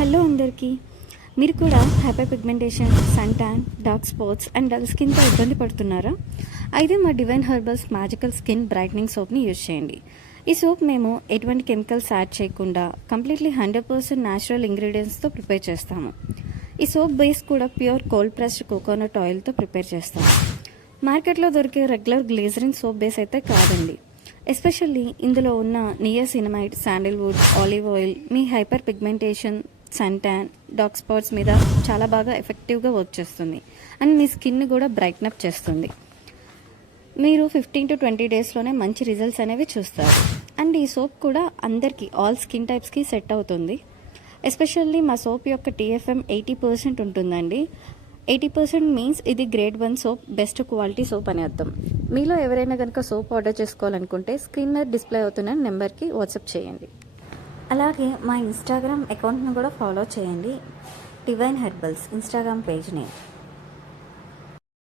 Hello అందరికీ. మీరు కూడా hyper pigmentation, sun tan, dark spots and dull స్కిన్తో ఇబ్బంది పడుతున్నారా? అయితే మా Divine Herbals magical skin brightening సోప్ని యూజ్ చేయండి. ఈ సోప్ మేము ఎటువంటి కెమికల్స్ యాడ్ చేయకుండా కంప్లీట్లీ 100% న్యాచురల్ ఇంగ్రీడియంట్స్తో ప్రిపేర్ చేస్తాము. ఈ సోప్ బేస్ కూడా ప్యూర్ కోల్డ్ ప్రెస్డ్ కోకోనట్ ఆయిల్తో ప్రిపేర్ చేస్తాము. మార్కెట్లో దొరికే రెగ్యులర్ గ్లేజరిన్ సోప్ బేస్ అయితే కాదండి. ఎస్పెషల్లీ ఇందులో ఉన్న నియాసినమైడ్, శాండిల్వుడ్, ఆలివ్ ఆయిల్ మీ hyper pigmentation, sun tan, dark spots మీద చాలా బాగా ఎఫెక్టివ్గా వర్క్ చేస్తుంది అండ్ మీ స్కిన్ కూడా బ్రైట్న్ అప్ చేస్తుంది. మీరు 15 to 20 డేస్లోనే మంచి రిజల్ట్స్ అనేవి చూస్తారు. అండ్ ఈ సోప్ కూడా అందరికీ, ఆల్ స్కిన్ టైప్స్కి సెట్ అవుతుంది. ఎస్పెషల్లీ మా సోప్ యొక్క TFM 80% ఉంటుందండి. 80% మీన్స్ ఇది grade 1 soap, best quality soap అని అర్థం. మీలో ఎవరైనా కనుక సోప్ ఆర్డర్ చేసుకోవాలనుకుంటే స్క్రీన్ మీద డిస్ప్లే అవుతున్న నెంబర్కి వాట్సాప్ చేయండి. అలాగే మా ఇన్స్టాగ్రామ్ అకౌంట్ని కూడా ఫాలో చేయండి, డివైన్ హెర్బల్స్ ఇన్స్టాగ్రామ్ పేజ్ని.